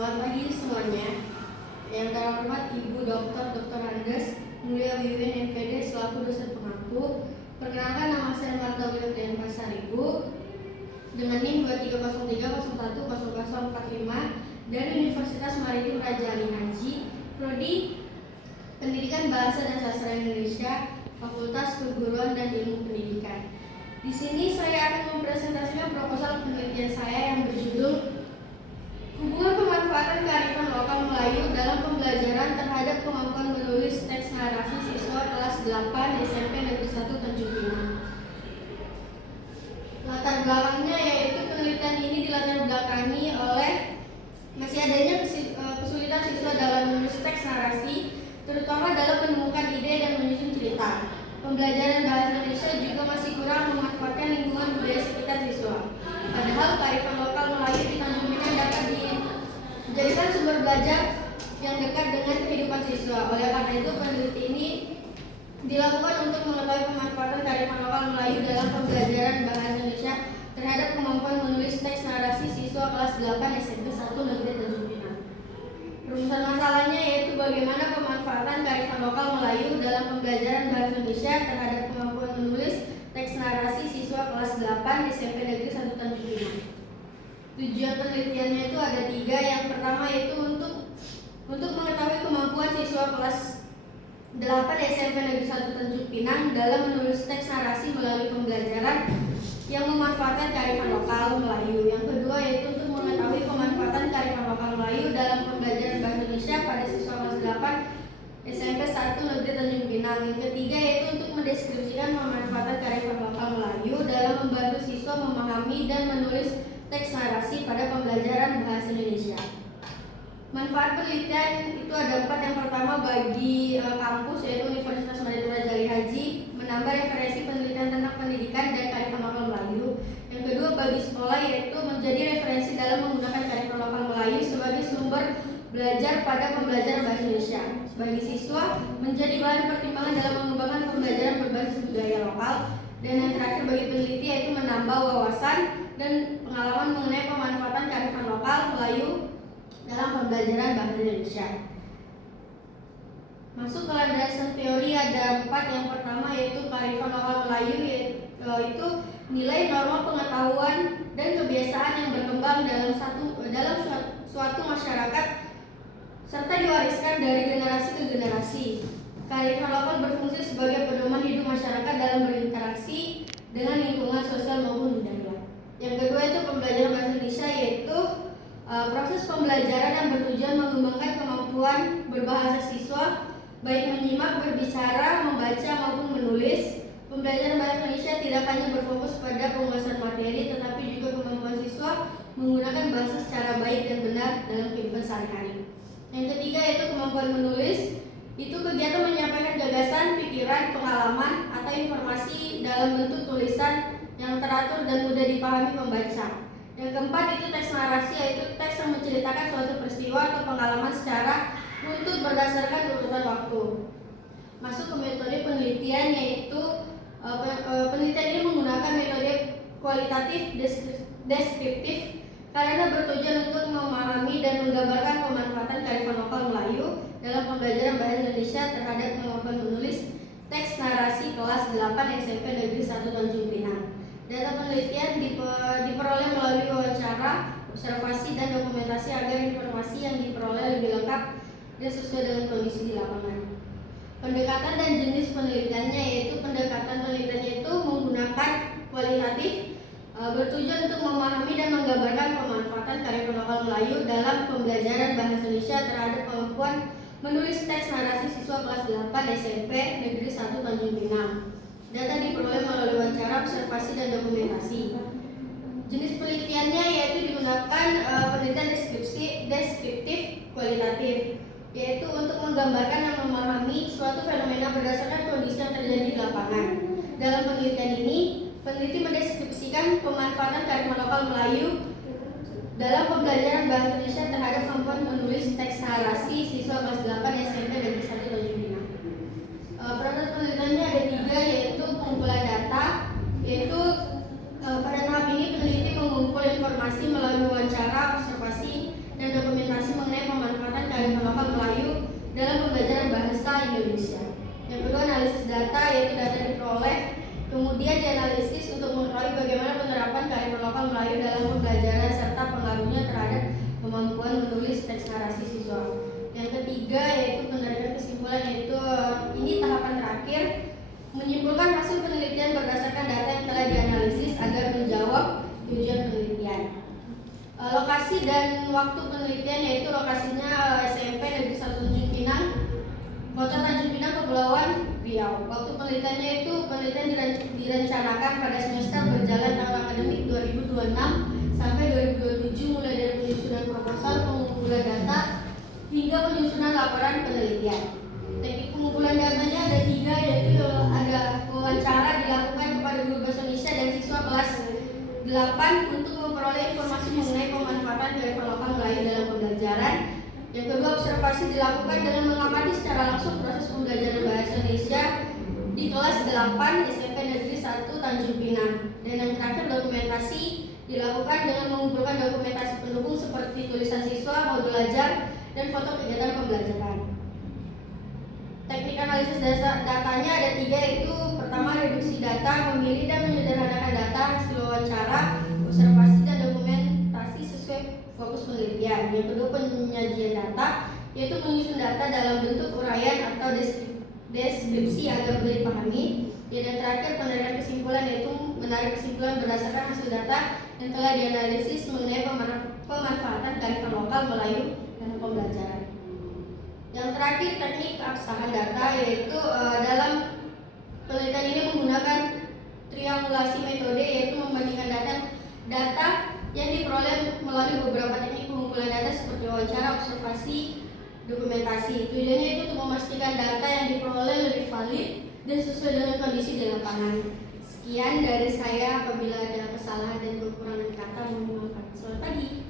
Selamat pagi semuanya. Yang terhormat Ibu Dr. Andes Mulia Wiwin MPD selaku dosen pengampu. Perkenalkan, nama saya Marta William Pasaribu dengan NIM 2303010045 dari Universitas Maritim Raja Ali Haji, Prodi Pendidikan Bahasa dan Sastra Indonesia, Fakultas Keguruan dan Ilmu Pendidikan. Di sini saya akan mempresentasikan proposal penelitian saya yang berjudul Hubungan pemanfaatan kearifan lokal Melayu dalam pembelajaran terhadap kemampuan menulis teks narasi siswa kelas 8 SMP Negeri 1 Tanjung Pinang. Latar belakangnya yaitu penelitian ini dilatar belakangi oleh masih adanya kesulitan siswa dalam menulis teks narasi, terutama dalam menemukan ide dan menyusun cerita. Pembelajaran bahasa Indonesia juga masih kurang memanfaatkan lingkungan budaya sekitar siswa. Padahal kearifan lokal Melayu di Tanjung Pinang dapat dijadikan sumber belajar yang dekat dengan kehidupan siswa. Oleh karena itu, penelitian ini dilakukan untuk mengetahui pemanfaatan kearifan lokal Melayu dalam pembelajaran bahasa Indonesia terhadap kemampuan menulis teks narasi siswa kelas 8 SMP 1 Negeri Tanjung Pinang. Rumusan masalahnya yaitu bagaimana pemanfaatan kearifan lokal Melayu dalam pembelajaran bahasa Indonesia terhadap kemampuan menulis teks narasi siswa kelas 8 SMP Negeri 1 Tanjung Pinang. Tujuan penelitiannya itu ada 3. Yang pertama yaitu untuk mengetahui kemampuan siswa kelas 8 SMP Negeri 1 Tanjung Pinang dalam menulis teks narasi melalui pembelajaran yang memanfaatkan kearifan lokal Melayu. Yang kedua yaitu untuk mengetahui pemanfaatan kearifan lokal Melayu dalam pembelajaran bahasa Indonesia pada siswa kelas 8 SMP 1 Negeri Tanjung Pinang. Yang ketiga yaitu untuk mendeskripsikan pemanfaatan kearifan lokal Melayu dalam membantu siswa memahami dan menulis teks narasi pada pembelajaran bahasa Indonesia. Manfaat penelitian itu ada 4. Yang pertama bagi kampus yaitu Universitas Maritim Raja Ali Haji, menambah referensi penelitian tentang pendidikan dan kearifan lokal Melayu. Yang kedua bagi sekolah yaitu menjadi referensi dalam menggunakan kearifan lokal Melayu sebagai sumber belajar pada pembelajaran bahasa Indonesia. Bagi siswa menjadi bahan pertimbangan dalam mengembangkan pembelajaran berbasis budaya lokal. Dan yang terakhir bagi peneliti yaitu menambah wawasan dan pengalaman mengenai pemanfaatan kearifan lokal Melayu dalam pembelajaran bahasa Indonesia. Masuk ke landasan teori ada 4. Yang pertama yaitu kearifan lokal Melayu, yaitu nilai norma pengetahuan dan kebiasaan yang berkembang dalam suatu masyarakat serta diwariskan dari generasi ke generasi. Kearifan lokal berfungsi sebagai pedoman hidup masyarakat dalam berinteraksi dengan lingkungan sosial maupun budaya. Yang kedua itu pembelajaran bahasa Indonesia, yaitu proses pembelajaran yang bertujuan mengembangkan kemampuan berbahasa siswa, baik menyimak, berbicara, membaca maupun menulis. Pembelajaran bahasa Indonesia tidak hanya berfokus pada penguasaan materi, tetapi juga kemampuan siswa menggunakan bahasa secara baik dan benar dalam kehidupan sehari-hari. Yang ketiga yaitu kemampuan menulis. Itu kegiatan menyampaikan gagasan, pikiran, pengalaman, atau informasi dalam bentuk tulisan yang teratur dan mudah dipahami pembaca. Yang keempat itu teks narasi, yaitu teks yang menceritakan suatu peristiwa atau pengalaman secara runtut berdasarkan urutan waktu. Masuk ke metode penelitian, yaitu penelitian ini menggunakan metode kualitatif deskriptif karena bertujuan untuk memahami dan menggambarkan pemanfaatan kearifan lokal Melayu dalam pembelajaran bahasa Indonesia terhadap kemampuan menulis teks narasi kelas 8 SMP Negeri 1 Tanjung Pinang. Data penelitian diperoleh melalui wawancara, observasi, dan dokumentasi agar informasi yang diperoleh lebih lengkap dan sesuai dengan kondisi di lapangan. Pendekatan dan jenis penelitiannya yaitu pendekatan penelitiannya itu menggunakan kualitatif, bertujuan untuk memahami dan menggambarkan pemanfaatan kearifan lokal Melayu dalam pembelajaran bahasa Indonesia terhadap kemampuan menulis teks narasi siswa kelas 8 SMP Negeri 1 Tanjung Pinang. Data diperoleh melalui wawancara, observasi, dan dokumentasi. Jenis penelitiannya yaitu digunakan penelitian deskriptif kualitatif, yaitu untuk menggambarkan dan memahami suatu fenomena berdasarkan kondisi yang terjadi di lapangan. Dalam penelitian ini, peneliti mendeskripsikan pemanfaatan kearifan lokal Melayu dalam pembelajaran bahasa Indonesia terhadap kemampuan menulis teks narasi siswa kelas 8 SMP Negeri 1 Tanjung Pinang. Proses penelitiannya ada 3, yaitu pengumpulan data, yaitu pada tahap ini peneliti mengumpul informasi melalui wawancara, observasi, dan dokumentasi di Indonesia. Yang kedua, analisis data, yaitu data diperoleh kemudian dianalisis untuk mengetahui bagaimana penerapan kearifan lokal Melayu dalam pembelajaran serta pengaruhnya terhadap kemampuan menulis teks narasi siswa. Yang ketiga yaitu penarikan kesimpulan, yaitu ini tahapan terakhir, menyimpulkan hasil penelitian berdasarkan data yang telah dianalisis agar menjawab tujuan penelitian. Lokasi dan waktu penelitian yaitu lokasinya SMP Negeri 1 Tanjung Pinang, Kota Tanjung Pinang, Kepulauan Riau. Waktu penelitiannya itu penelitian direncanakan pada semester berjalan tahun akademik 2026 sampai 2027, mulai dari penyusunan proposal, pengumpulan data hingga penyusunan laporan penelitian. Teknik pengumpulan datanya ada 3, yaitu ada wawancara dilakukan kepada guru bahasa Indonesia dan siswa kelas 8 untuk memperoleh informasi mengenai pemanfaatan kearifan lokal Melayu dalam pembelajaran. Yang kedua, observasi dilakukan dengan mengamati secara langsung proses pembelajaran bahasa Indonesia di kelas 8 SMP Negeri 1 Tanjung Pinang. Dan yang terakhir, dokumentasi dilakukan dengan mengumpulkan dokumentasi pendukung seperti tulisan siswa, modul ajar, dan foto kegiatan pembelajaran. Teknik analisis datanya ada 3, yaitu pertama, reduksi data, memilih dan menyederhanakan data hasil wawancara, observasi, dan dokumentasi sesuai fokus penelitian. Yang kedua, penyajian data, yaitu menyusun data dalam bentuk uraian atau deskripsi agar mudah dipahami. Dan yang terakhir, penarikan kesimpulan, yaitu menarik kesimpulan berdasarkan hasil data yang telah dianalisis mengenai pemanfaatan kearifan lokal Melayu dalam pembelajaran. Yang terakhir, teknik keabsahan data, yaitu dalam penelitian ini menggunakan triangulasi metode, yaitu membandingkan data yang diperoleh melalui beberapa teknik pengumpulan data seperti wawancara, observasi, dokumentasi. Tujuannya itu untuk memastikan data yang diperoleh lebih valid dan sesuai dengan kondisi di lapangan. Sekian dari saya, apabila ada kesalahan dan kekurangan kata mohon maaf. Selamat pagi.